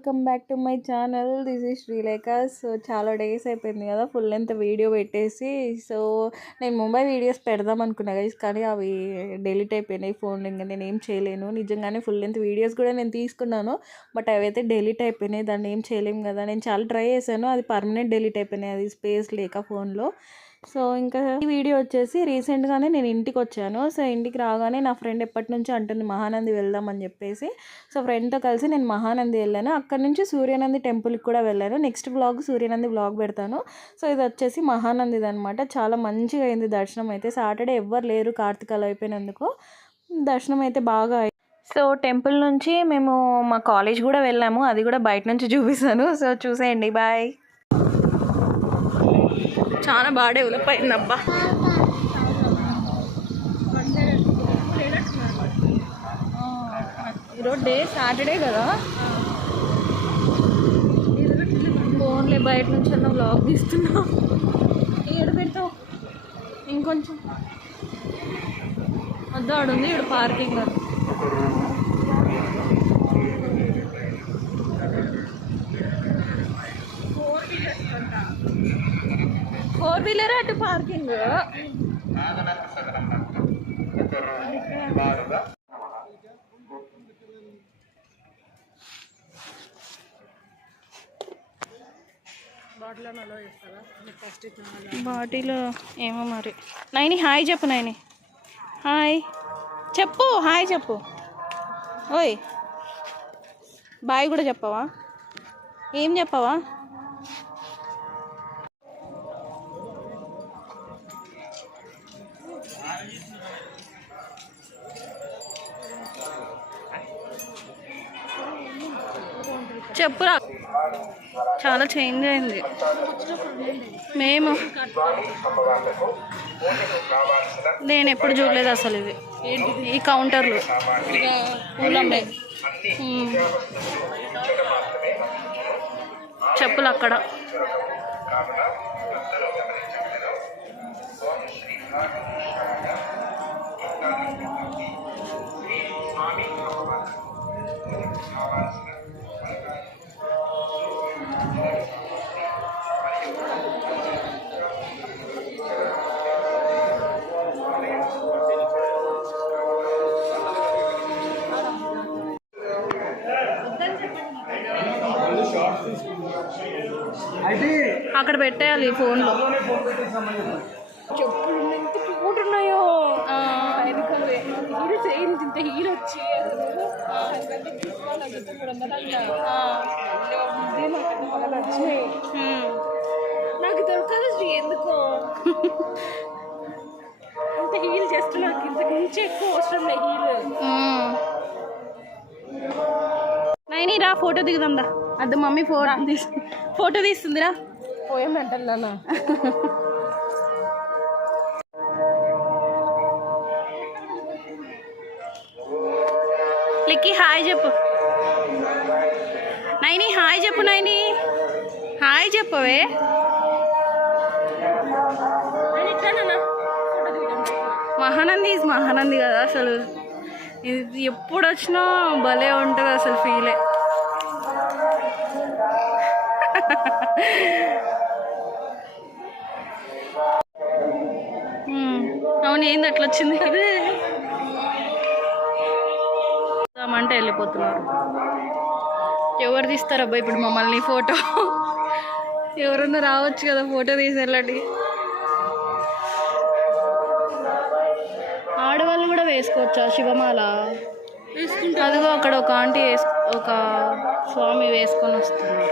Welcome back to my channel. This is Srilekha. So చాలా days అయిపోయింది కదా ఫుల్ లెంత్ వీడియో పెట్టేసి. సో నేను ముంబై వీడియోస్ పెడదాం అనుకున్నా గైస్, కానీ అవి డిలీట్ అయిపోయినాయి ఫోన్. ఇంకా నేను ఏం చేయలేను. నిజంగానే ఫుల్ లెంత్ వీడియోస్ కూడా నేను తీసుకున్నాను, బట్ అవైతే డిలీట్ అయిపోయినాయి. దాన్ని ఏం చేయలేము కదా. నేను చాలా ట్రై చేశాను, అది పర్మనెంట్ డిలీట్ అయిపోయినాయి, అది స్పేస్ లేక ఫోన్లో. సో ఇంకా ఈ వీడియో వచ్చేసి రీసెంట్గానే నేను ఇంటికి వచ్చాను. సో ఇంటికి రాగానే నా ఫ్రెండ్ ఎప్పటి నుంచో అంటుంది మహానంది వెళ్దామని చెప్పేసి. సో ఫ్రెండ్తో కలిసి నేను మహానంది వెళ్ళాను. అక్కడ నుంచి సూర్యనంది టెంపుల్కి కూడా వెళ్ళాను. నెక్స్ట్ బ్లాగ్ సూర్యనంది బ్లాగ్ పెడతాను. సో ఇది వచ్చేసి మహానందిది అనమాట. చాలా మంచిగా అయింది దర్శనం అయితే. సాటర్డే ఎవ్వరు లేరు, కార్తీకాలు అయిపోయినందుకు దర్శనం అయితే బాగా అయింది. సో టెంపుల్ నుంచి మేము మా కాలేజ్ కూడా వెళ్ళాము, అది కూడా బయట నుంచి చూపిస్తాను. సో చూసేయండి. బాయ్. చాలా బాగా డెవలప్ అయింది అబ్బా. ఈరోజు సాటర్డే కదా, ఫోన్లే బయట నుంచి అన్న బ్లాగ్ తీస్తున్నా. ఏడు పెడతావు ఇంకొంచెం వద్దు, ఆడుంది ఇక్కడ పార్కింగ్. ఫోర్ వీలర్ అటు పార్కింగ్. బాటిల్ ఏమో మరి. నైని హాయ్ చెప్పు. నైని హాయ్ చెప్పు. హాయ్ చెప్పు. ఓయ్ బాయ్ కూడా చెప్పవా? ఏం చెప్పవా? చెప్పురా. చాలా చేంజ్ అయింది. మేము నేను ఎప్పుడు చూడలేదు అసలు ఇది, ఈ కౌంటర్లు. చెప్పులు అక్కడ. అక్కడ పెట్టేయాలి ఫోన్లో. చెప్పులు ఎంత క్యూట్ ఉన్నాయో. ఇంత హీల్ వచ్చి నాకు దొరకదు ఎందుకో. ఇంత హీల్ జస్ట్ నాకు ఇంతకు మించి ఎక్కువ అవసరం లేదు హీల్. నైని రా ఫోటో దిగుదాందా. అద్దు మమ్మీ ఫోటో తీస్తుందిరా. పోయిందంటా. లిక్కి హాయ్ చెప్పు. నైని హాయ్ చెప్పు. నైని హాయ్ చెప్పవే. మహానంది కదా అసలు. ఇది ఎప్పుడు వచ్చినా భలే ఉంటుంది అసలు ఫీలే. అవును, ఏంది అట్లా వచ్చింది? అంటే వెళ్ళిపోతున్నారు. ఎవరు తీస్తారబ్బా ఇప్పుడు మమ్మల్ని ఫోటో? ఎవరన్నా రావచ్చు కదా ఫోటో తీసి వెళ్ళండి. ఆడవాళ్ళు కూడా వేసుకోవచ్చా శివమాల? అదిగో అక్కడ ఒక ఆంటీ ఒక స్వామి వేసుకొని వస్తున్నారు.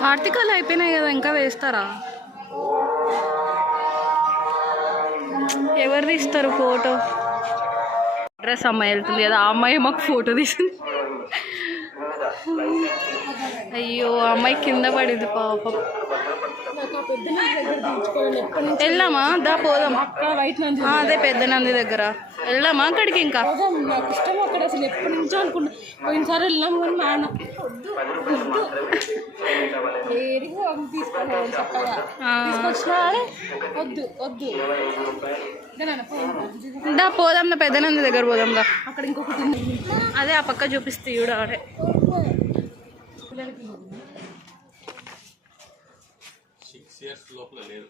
కార్తీకాలు అయిపోయినాయి కదా, ఇంకా వేస్తారా? ఎవరు తీస్తారు ఫోటో? డ్రెస్ అమ్మాయి వెళ్తుంది కదా, ఆ అమ్మాయి మాకు ఫోటో తీసింది. అయ్యో అమ్మాయి కింద పడింది పాపం. వెళ్దామా? దా పోదాం. అదే పెద్దనంది దగ్గర వెళ్దామా అక్కడికి? ఇంకా నాకు ఇష్టం అక్కడ అసలు ఎప్పటి నుంచో అనుకున్నా. పోయినసారి వెళ్ళాము కానీ మా ఆయన తీసుకొచ్చినా వద్దు వద్దు. దా పోదాం, పెద్దనంది దగ్గర పోదాం. దా అక్కడ ఇంకొకటి అదే ఆ పక్క చూపిస్తే చూడ. 6 years లోపల లేదు.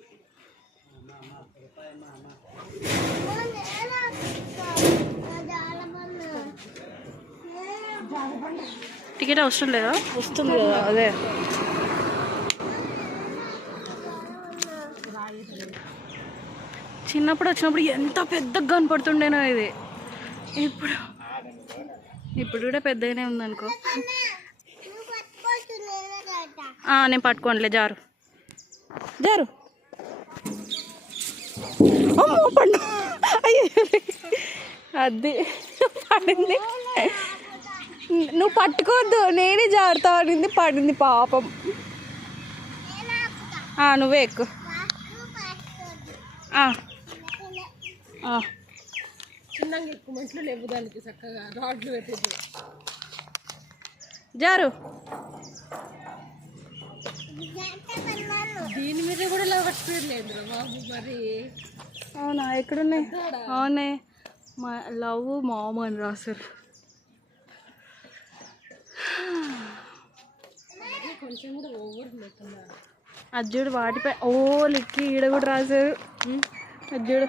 టికెట్ అవసరం లేదా? వస్తుంది కదా అదే. చిన్నప్పుడు వచ్చినప్పుడు ఎంత పెద్దగా కనపడుతుండేనో ఇది. ఇప్పుడు కూడా పెద్దగానే ఉందనుకో. నేను పట్టుకోండిలే. జారు జారు. పండు అది పడింది. నువ్వు పట్టుకోవద్దు, నేనే జారుతా అనింది. పడింది పాపం. నువ్వే ఎక్కువ. చిన్నగా ఎక్కువ మంచిలో లేవు దానికి చక్కగా రాడ్లు పెట్టేది. జారు. దీని మీద కూడా లవ్ పట్టుకోలేదు బాబు మరి. అవునా? ఎక్కడున్నాయి? అవునే, మా లవ్ మామ అని రాశారు. కొంచెం కూడా ఓవర్ అజ్జుడు వాటిపై లిక్కి ఈడ కూడా రాశారు. అజ్జుడు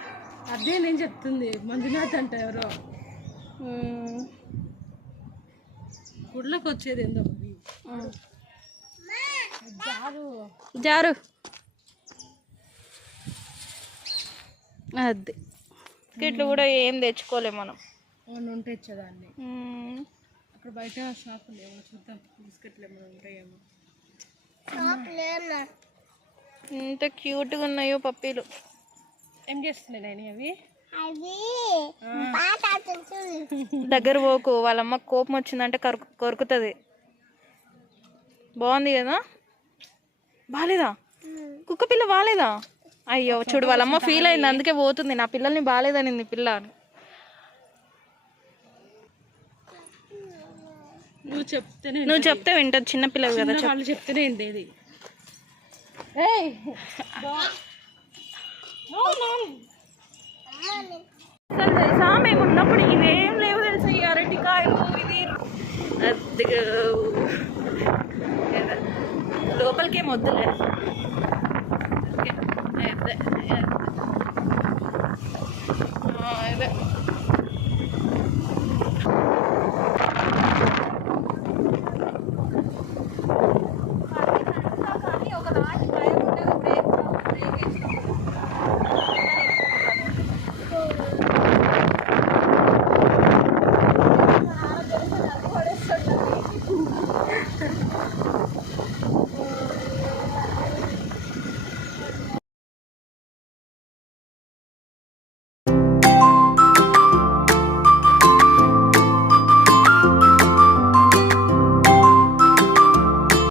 అదే నేను చెప్తుంది. మంజునాథ్ అంట ఎవరో గుడ్లోకి వచ్చేది ఏందో మరి. జారు జారు. అది ఇట్లా కూడా ఏం తెచ్చుకోలేము మనం. ఉంటే ఇచ్చేదాన్ని. అక్కడ బయట షాపులు ఏమో చూద్దాం. బిస్కెట్లు ఏమైనా ఉంటాయేమో. ఎంత క్యూట్గా ఉన్నాయో పప్పీలు. ఏం చేస్తున్నాయి అవి? దగ్గర పోకు, వాళ్ళమ్మ కోపం వచ్చిందంటే కొరుకుతుంది. బాగుంది కదా? బాలేదా? కుక్క పిల్ల బాలేదా? అయ్యో చూడు, వాళ్ళమ్మ ఫీల్ అయింది అందుకే పోతుంది. నా పిల్లల్ని బాలేదనింది పిల్ల. నువ్వు చెప్తే వింటది. చిన్నపిల్లలు కదా, వాళ్ళు చెప్తేనే ఏంటి. తెలుసా మేము ఉన్నప్పుడు ఇవేం లేవు తెలుసా. ఈ అరటికాయలు ఇది లోపలికి ఏం వద్దులే.